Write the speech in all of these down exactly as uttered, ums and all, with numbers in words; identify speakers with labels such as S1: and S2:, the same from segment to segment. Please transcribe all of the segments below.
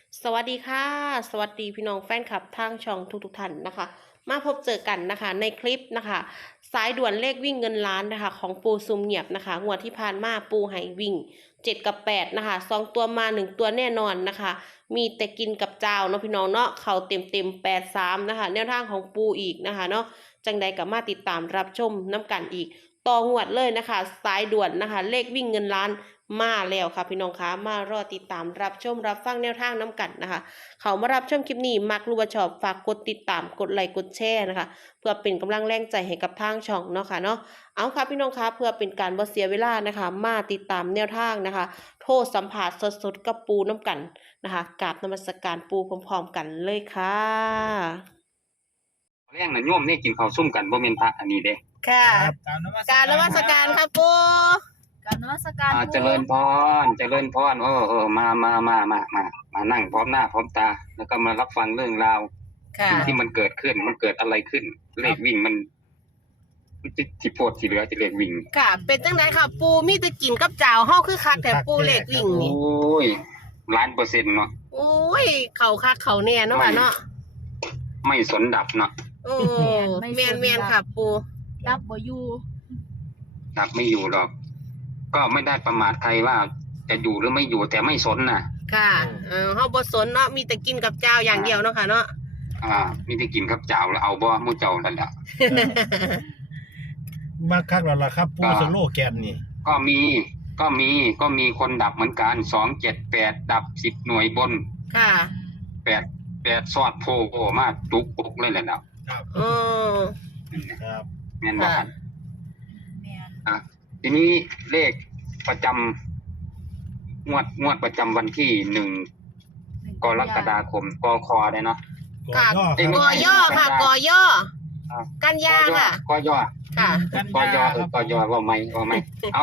S1: สวัสดีค่ะสวัสดีพี่น้องแฟนคลับทางช่องทุกๆท่านนะคะมาพบเจอกันนะคะในคลิปนะคะสายด่วนเลขวิ่งเงินล้านนะคะของปูซุมเงียบนะคะงวดที่ผ่านมาปูให้วิ่งเจ็ดกับแปดนะคะสองตัวมาหนึ่งตัวแน่นอนนะคะมีแต่กินกับเจ้าเนาะพี่น้องเนาะเขาเต็มเต็มแปดสามนะคะแนวทางของปูอีกนะคะเนาะจังใดกับมาติดตามรับชมน้ำกันอีกต่องวดเลยนะคะสายด่วนนะคะเลขวิ่งเงินล้านมาแล้วค่ะพี่น้องคะมารอติดตามรับชมรับฟังแนวทางน้ำกันนะคะเขามารับชมคลิปนี้มักรู้ว่าชอบฝากกดติดตามกดไลค์กดแชร์นะคะเพื่อเป็นกำลังแรงใจให้กับทางช่องเนาะค่ะเนาะเอาค่ะพี่น้องคะเพื่อเป็นการบ่เสียเวลานะคะมาติดตามแนวทางนะคะโทษสัมผัสสดๆกับปูน้ำกันนะคะกราบนมัสการปูพร้อมๆกันเลยค่ะ
S2: แรงน่ะโยมนี่กินข้าวซุ่มกันบ่แม่นพระอันนี้เด้
S1: ค่ะ
S3: ครับกรารนมัส
S1: การนมัสการค่ะปู
S4: การนมัสการ
S2: อ่า
S4: ครู
S2: เจริญพรเจริญพรเออเออมามามามามามานั่งพร้อมหน้าพร้อมตา แล้วก็มารับฟังเรื่องราว
S1: ค่ะ
S2: สิ่งที่มันเกิดขึ้นมันเกิดอะไรขึ้น เลขวิ่งมันที่ที่โพดที่เหลือจะเลขวิ่ง
S1: ค่ะ เป็นจังไดค่ะ ปูมีแต่กินกับเจ้าเฮาคือคักแต่ปูเหล็กวิ่ง
S2: โอ
S1: นี่
S2: ้ยล้านเปอร์เซ็นต์เนาะ
S1: โอ้ยเขาคักเขาแน่เนาะค่ะเนาะ
S2: ไม่สนดับเนาะ
S1: โอ้แม่นแม่นค่ะปู
S4: รับบ่อยู่
S2: ดับไม่อยู่หรอก ก็ไม่ได้ประมาทใครว่าจะอยู่หรือไม่อยู่แต่ไม่สนน่ะ
S1: ค่ะเออเฮาบ่สนเนาะมีแต่กินกับเจ้าอย่างเดียวเนาะค่ะเนาะ
S2: อ่ามีแต่กินครับเจ้าแล้วเอาบ่หมู่เจ้านั่นแหละ
S3: มาคักแล้วล่ะครับปูสโลแกนนี่
S2: ก็มีก็มีก็มีคนดับเหมือนกันสองเจ็ดแปดดับสิบหน่วยบน
S1: ค่ะ
S2: แปดแปดซอดโพโอมาจุกปุกเลยแหละเนาะ
S3: ครับ
S1: โอ้
S3: ครับ
S2: แม่นบ่ครับ
S4: แม่น
S2: อ่ะทีนี้เลขประจำงวดงวดประจำวันที่หนึ่งกรกฎาคมกคได้เนาะ
S1: ค่ะ
S3: ย่อค
S2: เอ้ย
S3: รับ
S1: กอย่อค่ะกอย่อ
S2: อ่ะ
S1: กันยาค่ะ
S2: กย่อ
S1: ค่ะ
S3: กัน
S2: ก
S3: ยา
S2: ย่อ
S3: ค
S2: เอ
S3: รั
S2: อบ กย่อว่าไม่ว่าไม่เอา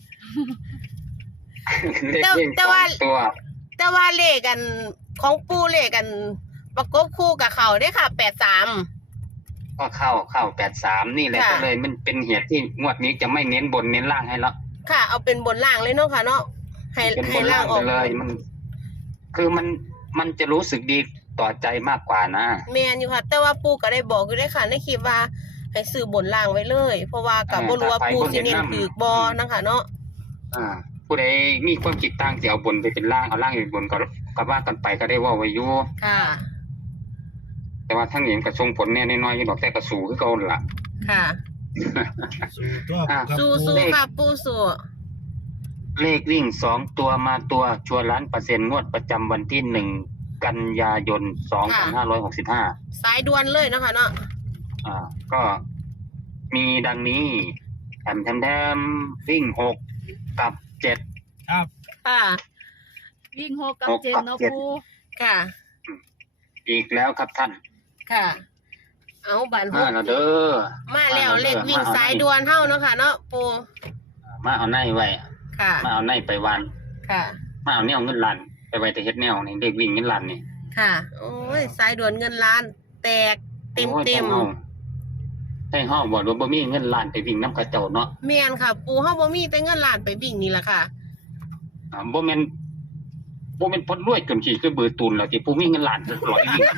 S2: เลข
S1: แต่
S2: วิ่ง
S1: แต่
S2: สอ
S1: ว่า
S2: งตัว
S1: แต่ว่าเลขกันของปูเลขกัน ประกบคู่กับเขาได้ค่ะแปดสาม
S2: ก็เข้าเข้าแปดสามนี่แหละ
S1: ค่ะ
S2: ก็เลยมันเป็นเหตุที่งวดนี้จะไม่เน้นบนเน้นล่างให้แล้ว
S1: ค่ะ เอาเป็นบนล่างเลยเนาะค่ะเนาะให้
S2: เป็นบ
S1: ให้
S2: น
S1: ล่า
S2: ล่าง ง
S1: อ
S2: ไป
S1: อก
S2: เลยมัน คือมันมันจะรู้สึกดีต่อใจมากกว่านะ
S1: แมนอยู่ค่ะ แต่ว่าปูก็ได้บอกอยู่ได้ค่ะในคลิปว่าให้ซื้อบนล่างไว้เลย เพราะว่ากับบ่รู้ว่าปูสิเน้นถือบอนะคะเนาะ
S2: อ่า ผู้ใดมีความคิดต่างจะเอาบนไปเป็นล่างเอาล่างไปเป็นบนก็ก็ว่ากันไปก็ได้ว่าไว้อยู่
S1: ค่ะ
S2: แต่ว่าทั้งนี้มันก็ส่งผลแน่น้อยๆอยู่ดอกแต่ก็สู้คือเก่านั่นล่ะ
S1: ค่ะ
S3: สู่ตัว
S2: อ่ะ
S3: ครับ
S1: สู้
S3: ปู
S1: สู้ค่ะปูสู้
S2: เลขวิ่งสองตัวมาตัวชัวร์ล้านเปอร์เซ็นต์งวดประจำวันที่หนึ่งกันยายนสองพันห้าร้อยหกสิบห้า
S1: สายด่วนเลยเนาะคะเนาะ
S2: อ่า ก็มีดังนี้แถมแถมแถมวิ่งหกกับเจ็ด
S3: ครับ
S1: ค่ะ
S4: วิ่งหกกับ
S2: หก
S4: เจ็ด
S2: กับ
S4: เนาะ
S2: เจ็ด
S4: ครู
S1: ค่ะ
S2: อีกแล้วครับท่าน
S1: ค่ะ เอาบันห
S2: มาก แล้วเด้อ
S1: มาแล้วเลขวิ่งสายด่วนเท่าเนาะค่ะเนาะปู
S2: มาเอาในไว้
S1: ค่ะ
S2: มาเอาในไปวัน
S1: ค่ะ
S2: มาเอาแนวเงินล้านไปไว้แต่เฮ็ดแนวนี่เด็กวิ่งเงินล้านนี่
S1: ค่ะ โอ้ยสายด่วนเงินล้าน แตกเต็ม
S2: โอ้ย
S1: เต็ม
S2: แต่เฮาแต่เฮาบ่รู้บ่มีเงินล้านไปวิ่งนำเขาเจ้าเนาะ
S1: เมียนค่ะ ปูเฮาบ่มีแต่เงินล้านไปบิ่งนี่แหละค่ะ
S2: อ่าบ่แม่นบ่แม่นพดรวยจนขี้คือเบือตูนแล้วที่ผู้มีเงินล้านร้อยวิ่ง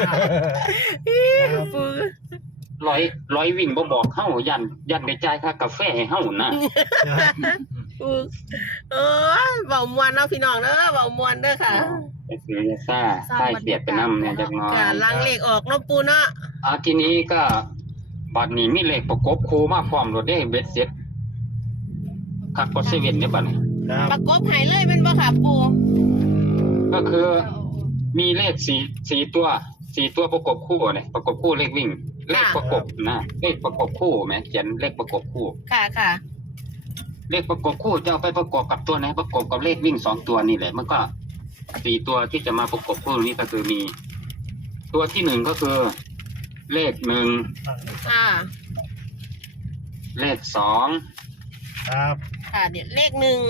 S1: ปู
S2: ร้อยร้อยวิ่งบ่บอกเฮายันยันได้จ่ายค่ากาแฟให้เฮานะ
S1: ปูเออเบามวนเนาะพี่น้องเด้อเบามวนเด้อค่ะ
S2: ไปซื้อยาซ่าใต้เสียดไปนำเนี่ยจักหน่อย
S1: ค่ะล้างเลขออกเนาะปูเนาะ
S2: อ่าทีนี้ก็บัดนี้มีเลขประกบคู่มาพร้อมโลดเด้เบ็ดเสร็จคักบ่เซเว่นเนี่ยบัดนี้
S3: ครับ
S1: ประกบใหายเลยเป็นบ่ค่ะปู
S2: ก็คือมีเลขสี่สี่ตัวสี่ตัวประกบคู่เนี่ยประกบคู่เลขวิ่ง เลขประกบนะเลขประกบคู่แหมเขียนเลขประกบคู่
S1: ค่ะค่ะ
S2: เลขประกบคู่จะเอาไปประกอบกับตัวไหนประกอบกับเลขวิ่งสองตัวนี่แหละ มันก็สี่ตัวที่จะมาประกบคู่นี้ก็คือมี ตัวที่หนึ่งก็คือ เลขหนึ่ง
S1: ค่ะ
S2: เลขสอง
S3: ครับ
S1: ค่ะเดี๋ยวเลขหนึ่ง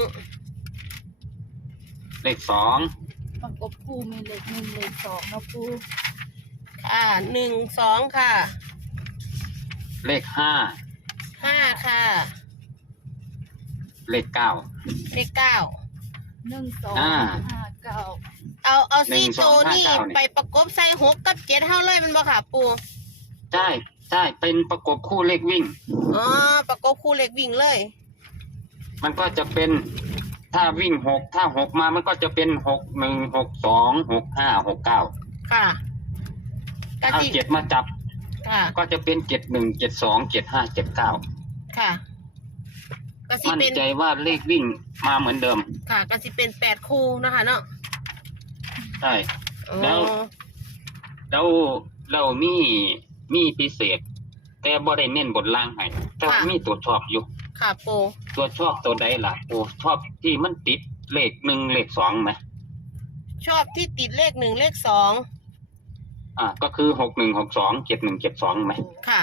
S2: เลขสอง
S4: ประกบครูมีเลขหนึ่งเลขสองเนาะครู
S1: ค่ะหนึ่งสองค่ะ
S2: เลขห้า
S1: ห้าค่ะ
S2: เลขเก้า
S1: เลขเก้า
S4: หนึ่งสอง
S2: อ่า
S4: ห้าเก้า
S1: เอาเอา
S2: หนึ่
S1: ซี่
S2: งส
S1: โต
S2: องห้า
S1: นี่
S2: เก้าเนี่ย
S1: ไปประกบใส่หกกับเจ็ดเท่าเลยแมันบ่ค่ะปู
S2: ใช่ใช่เป็นประกบคู่เลขวิ่ง
S1: อ๋อประกบคู่เลขวิ่งเลย
S2: มันก็จะเป็นถ้าวิ่งหกถ้าหกมามันก็จะเป็นหกหนึ่งหกสองหกห้าหกเก้า
S1: ค่ะกะ
S2: ถ้า
S1: จิ
S2: เจ็ดมาจับ
S1: ค่ะ
S2: ก็จะเป็นเจ็ดหนึ่งเจ็ดสองเจ็ดห้าเจ็ดเก้า
S1: ค่ะกะสิ
S2: มั่น
S1: เป็น
S2: ใจว่าเลขวิ่งมาเหมือนเดิม
S1: ค่ะกะสิเป็นแปดคู่นะคะเนาะ
S2: ใช่
S1: อ๋อ
S2: แล้ว แล้วเรามีมีพิเศษ แต่บ่ได้เน้นบนล่างให้แต่ว่ามีตัวชอบอยู่
S1: ค่ะปู
S2: ตัวชอบตัวใดล่ะโอ้ชอบที่มันติดเลขหนึ่งเลขสองไหม
S1: ชอบที่ติดเลขหนึ่งเลขสอง
S2: อ่าก็คือหกหนึ่งหกสองเจ็ดหนึ่งเจ็ดสองไหม
S1: ค่ะ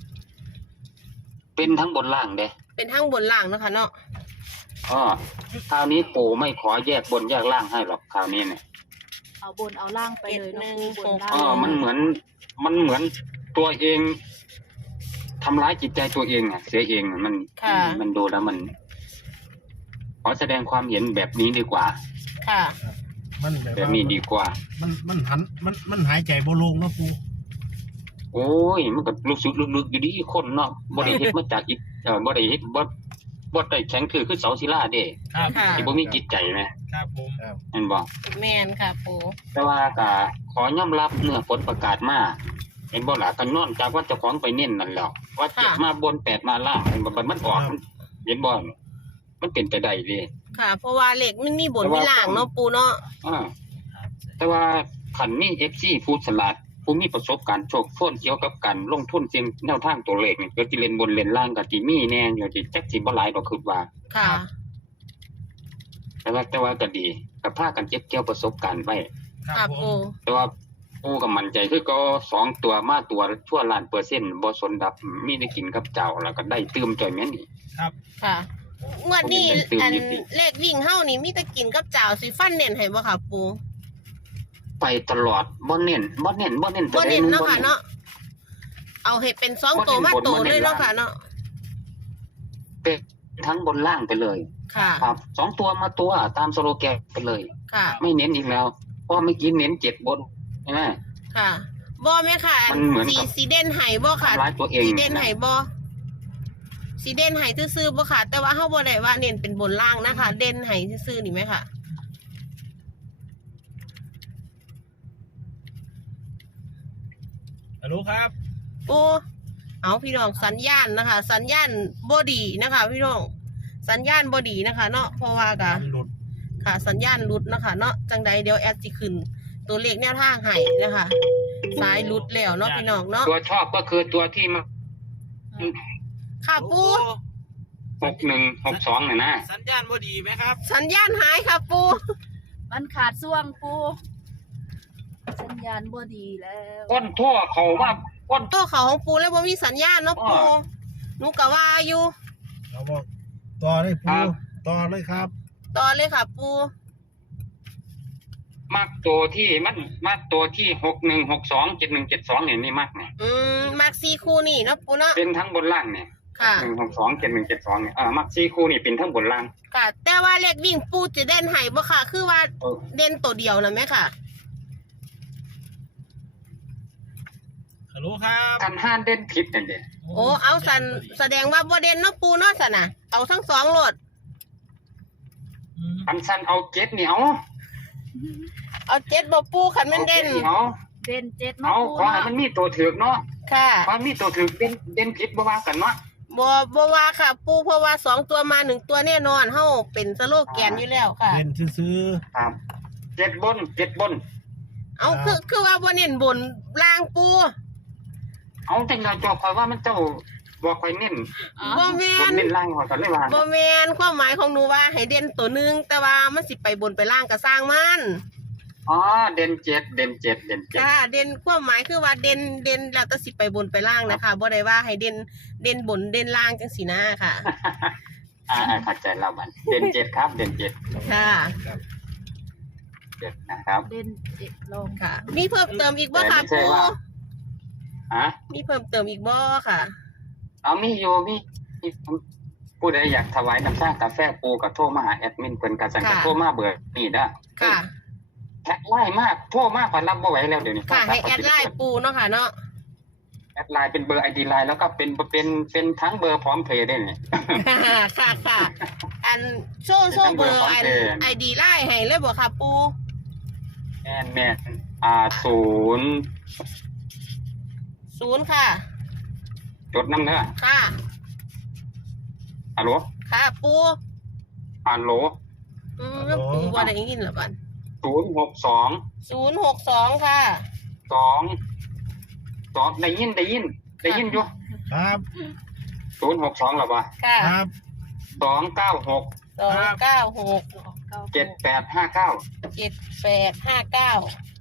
S2: เป็นทั้งบนล่างเด้
S1: เป็นทั้งบนล่างนะคะเนาะ
S2: อ๋อคราวนี้ปู่ไม่ขอแยกบนแยกล่างให้หรอกคราวนี้เนี่ย
S4: เอาบนเอาล่างไปเลยเนาะปูบนล่า
S2: อ๋อง มันเหมือนมันเหมือนตัวเองทำร้ายจิตใจตัวเองอ่ะ เสียเองอะมัน
S1: ค่ะ
S2: มันดูแล้วมัน ขอแสดงความเห็นแบบนี้ดีกว่า
S1: ค่ะ
S3: มันแบบ
S2: แบบ
S3: ว่า
S2: นี้ดีกว่า
S3: มันมันหันมันมันหายใจบ่ลงเนาะปู
S2: โอ้ย มันก็รู้สึกลึกๆอยู่ดีคนเนาะบ่ได้เฮ็ดมาจากอิฐเออบ่ได้เฮ็ดบ่บ่ได้แข็งคือคือเสาศิลาเด้
S3: ครับ
S1: ค่ะ
S2: ที่บ่มีจิตใจแหม
S3: ครับผมครับ
S2: แม่นบ่
S1: แมนค่ะปู
S2: แต่ว่าก็ขอยอมรับเมื่อผลประกาศมาเห็นบ่ล่ะก็นอนจากว่าเจ้าของไปเน้นนั่นแหล้วว่าเจ็ดมาบนแปดมาล่างมันบ่มันออกมันเห็นบ่มันเป็นไปได้เด้
S1: ค่ะ เพราะว่าเลขมันมีบนมีล่างเนาะปูเนาะ
S2: อ่าแต่ว่าขันมี เอฟ ซี ผู้ฉลาดผู้มีประสบการณ์โชคโชนเกี่ยวกับการลงทุนเสี่ยงแนวทางตัวเลขนี่ก็สิเล่นบนเล่นล่างก็สิมีแน่อยู่ที่จักสิบ่หลายดอกคือว่า
S1: ค่ะ
S2: แต่ว่าแต่ว่าก็ดีก็พากันเก็บเกี่ยวประสบการณ์ไว้
S1: ค่ะ
S3: ผ
S1: ปู
S3: ม
S2: แต่ว่าผู้ก็มั่นใจคือก็สองตัวมาตัวชั่วล้านเปอร์เซ็นต์บ่สนดับมีได้กินกับเจ้าแล้วก็ได้ตื่มจ่อยแม่นนี่
S3: ครับ
S1: ค่ะงวดนี้
S2: ผมยังตื่น
S1: อัน
S2: อยู่ติ
S1: เลขวิ่งเฮานี่มีแต่กินกับจ่าวสิฟันเน้นให้บ่ค่ะปู
S2: ไปตลอดบ่เน้นบ่เน้นบ่เน้น
S1: บ่เน้น
S2: ใด
S1: เนาะค่ะเนาะเอาให้เป็นสองตัวมาโตเลยเนาะค่ะเนาะ
S2: เป็นทั้งบนล่างไปเลย
S1: ค่ะ
S2: ครับสองตัวมาตัวตามสโลแกนไปเลย
S1: ค่ะ
S2: ไม่เน้นอีกแล้ว เพราะเมื่อกี้เน้นเจ็ดบนใช่ไหม
S1: ค่ะบ่แม่ค่ะ
S2: มันเหมือน
S1: สี
S2: กับ
S1: สีเด่นไห้บ่ค่ะ
S2: ทำร้ายตัวเอง
S1: สีเด่น
S2: นะ
S1: ไห้บ่สีเด่นไห้ซื่อๆบ่ค่ะ แต่ว่าเฮาบ่ได้ว่าเน้นเป็นบนล่างนะคะ เด่นไห้ซื่อๆนี่ไหมค่ะ
S3: ฮัลโหลครับ
S1: โอ้เอาพี่น้องสัญญาณนะคะ สัญญาณบ่ดีนะคะ พี่น้องสัญญาณบ่ดีนะคะ เนาะเพราะว่าก็
S3: หลุด
S1: ค่ะ สัญญาณหลุดนะคะ เนาะจังใดเดี๋ยวแอดสิขึ้น ตัวเลขแนวทางให้นะคะสายหลุดแล้วเนาะพี่น้องเนาะ
S2: ตัวชอบก็คือตัวที่มา
S1: ค่ะปู
S2: หกหนึ่งหกสองเนี่ยนะ
S3: สัญญาณบ่ดีไหมครับ
S1: สัญญาณหายค่ะปู
S4: มันขาดช่วงปูสัญญาณบ่ดีแล้ว
S2: ก้นทั่วเขาว่าก้น
S1: ตัวเขาของปูแล้วบ่มีสัญญาณเนาะปู
S2: อ๋อ
S1: หนูก็ว่าอยู่
S3: เราบอกต่อเลยปู
S2: ครับ
S3: ต่อเลยครับ
S1: ต่อเลยค่ะปู
S2: มากตัวที่มันมากตัวที่หกหนึ่งหกสองเจ็ดหนึ่งเจ็ดสองเนี่ยนี่มากเนี่ย
S1: อืมมักซีคู่นี่เนาะปูเนาะ
S2: เป็นทั้งบนล่างเนี่ย
S1: ค่ะ
S2: หนึ่งหกสองเจ็ดหนึ่งเจ็ดสองเนี่ยอ่ามักซีคู่นี่เป็นทั้งบนล่าง
S1: ค่ะ แต่ว่าเลขวิ่งปูจะเด่นไห้บ่ค่ะ คือว่า
S2: เออ
S1: เด่นตัวเดียวนะแม่ค่ะ
S3: ฮัลโหลครับ
S2: กันห้านเด่นผิดเนี่ยเด็
S1: โอ้เอาสันแสดงว่าบ่เด่นเนาะปูเนาะสันน่ะเอาทั้งสองโหลด
S3: อืม
S2: อันสันเอาเจ็ดเหนียว
S1: เอาเจ็ดบ่ปูคันมันเด่น
S2: เอา
S4: เด่นเจ็ด
S2: เอา
S4: เนาะปู
S2: ขอให้
S4: เนาะ
S2: มันมีตัวถือกเนาะ
S1: ค่ะ
S2: ขอให้มีตัวถือกเด่นเด่นผิดบ่ว่ากันเนาะ
S1: บ่บ่ว่าค่ะ ปูเพราะว่าสองตัวมาหนึ่งตัวแน่นอนเฮาเป็นสโลแกนอยู่แล้วค่ะ
S3: เล่นซื้อ
S2: ครับเจ็ดบนเจ็ดบน
S1: เอาคือคือว่าบ่เน้นบนล่างปู
S2: เอาแต่เราจอคอยว่ามันเจ้าบอกคอยเน้น
S1: บ่แม่
S2: บน
S1: น
S2: เน้นล่างคอยกันเลยว่า
S1: บ่แม่นความหมายของหนูว่าให้เด่นตัวหนึงแต่ว่ามันสิไปบนไปล่างก็สร้างมัน
S2: อ๋อเด่นเจ็ดเด่นเจ็ดเด่นเจ็ด
S1: ค่ะเด่นความหมายคือว่าเด่นเด่นแล้วแต่สิไปบนไปล่างนะคะบ่ได้ว่าให้เด่นเด่นบนเด่นล่างจังสีนะค่ะ
S2: อ่าอ่าเข้าใจเราบันเด่นเจ็ดครับ เด่นเจ็ด
S1: ค่ะ
S2: เจ็ดนะครับ
S4: เด่นเจ็ดลง
S1: ค่ะ มีเพิ่มเติมอีกบ่ค่ะ
S2: แต่ไม่ใช่
S1: ปู
S2: ว่า ฮะ
S1: มีเพิ่มเติมอีกบ่ค่ะ
S2: เอามีอยู่มีมีปูผู้ใดอยากถวายน้ำสร้างกาแฟปูกับโทรมาหาแอดมินเพิ่นกะสั่งจะโทรมาเบอร์นี่เด้อ
S1: ค่ะ
S2: แอดไลน์มากโทรมากกว่ารับบ่ไหวแล้วเดี๋ยวนี้
S1: ค่ะให้แอดไลน์ปูเนาะค่ะเนาะ
S2: แอดไลน์เป็นเบอร์ ไอ ดี ไลน์แล้วก็เป็นเป็นเป็นทั้งเบอร์พร้อมเพย์ได้เนี่ย
S1: ค่ะค่ะอันโซ่โซ่เบอร์อันไอดีไลน์ให้เลยบ่ค่ะปู
S2: แอนแมนอ่าศูนย์
S1: ศูนย์ค่ะ
S2: จดน้ำเนื้อ
S1: ค่ะ
S2: ฮัลโหล
S1: ค่ะปู
S2: ฮัลโหล
S1: อืมแล้วปูว่าได้ยินเหรอบัน
S2: ศูนย์หกสอง
S1: ศูนย์หกสองค่ะ
S2: สองสองได้ยินได้ยินได้ยินอยู่
S3: ครับ
S2: ศูนย์หกสองหรอวะ
S1: ค่ะ
S3: ครับ
S2: สองเก้าหก
S1: สองเก้าหก
S2: เจ็ดแปดห้าเก้า
S1: เจ็ดแปดห้าเก้า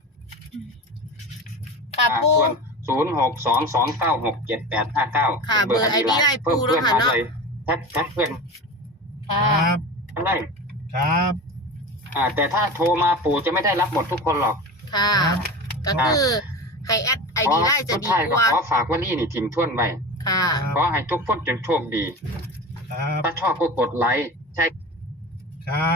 S1: ค่ะปู
S2: ส่วนศูนย์หกสองสองเก้าหกเจ็ดแปดห้าเก้า
S1: ค่ะเบอร์ ไอ ดี ไลน์ปู
S2: เพิ่ม
S1: เนาะ
S2: เพื่อน
S1: ค่ะ
S2: มา
S1: เนาะ
S2: เลยแท็กแท็กเพื่อน
S1: ค่ะ
S3: ครับ
S2: ได้
S3: ครับ
S2: อ่าแต่ถ้าโทรมาปู่จะไม่ได้รับหมดทุกคนหรอก
S1: ค่ะ ก็คือให้แอดไอ
S2: ขอ
S1: ดีไลน์จะ
S2: สุด
S1: ดี
S2: ท้าย
S1: ก
S2: ก็
S1: ว่า
S2: ขอฝากว่านี่นี่ทีมท่วนไว้
S1: ค่ะ
S2: ขอให้ทุกคนจงโชคดี
S3: ครับ
S2: ถ้าชอบก็กดไลค์ใช่
S3: ครับ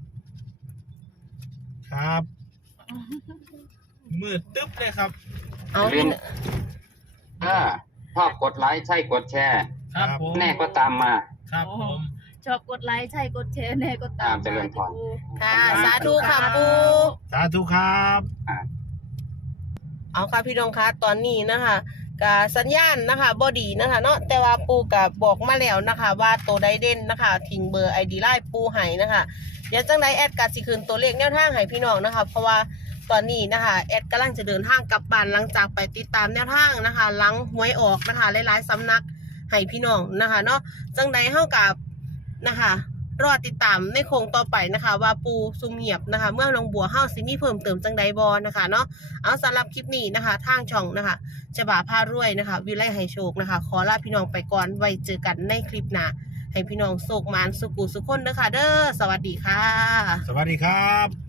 S3: ครับ มืดตึ๊บเลยครับ
S1: เอา
S2: ลืมถ้าชอบกดไลค์ใช่กดแชร์
S3: ครับผม
S2: แน่ก็ตามมา
S3: ครับผม
S4: ชอบกดไลค์ใช่กดแชร์แน่กดตาม
S2: อ่าเจริญพร
S4: ปู
S1: ค่ะ สาธุค่ะปู
S3: สาธุครับ
S1: เอาค่ะพี่น้องคะตอนนี้นะคะกาสัญญาณนะคะบอดีนะคะเนาะแต่ว่าปูกับบอกมาแล้วนะคะ ว่าตัวใดเด่นนะคะทิ้งเบอร์ไอดีไลน์ปูให้นะคะเดี๋ยวจังไดแอดกาสิคืนตัวเลขแนวทางให้พี่น้องนะคะเพราะว่าตอนนี้นะคะแอดกำลังจะเดินทางกลับบ้านหลังจากไปติดตามแนวทางนะคะหลังหวยออกนะคะหลายๆสำนักให้พี่น้องนะคะเนาะจังไดเฮากับนะคะรอติดตามในโครงต่อไปนะคะ ว่าปูซุมเงียบนะคะ เมื่อลงบัวเฮาสิมีเพิ่มเติมจังไดบอนะคะเนาะเอาสำหรับคลิปนี้นะคะทางช่องนะคะจะบ่าพารวยนะคะ วิไลให้โชคนะคะ ขอลาพี่น้องไปก่อนไว้เจอกันในคลิปหน้าให้พี่น้องโชคหมานสุขุสุขคนเด้อค่ะเด้อสวัสดีค่ะ
S3: สวัสดีครับ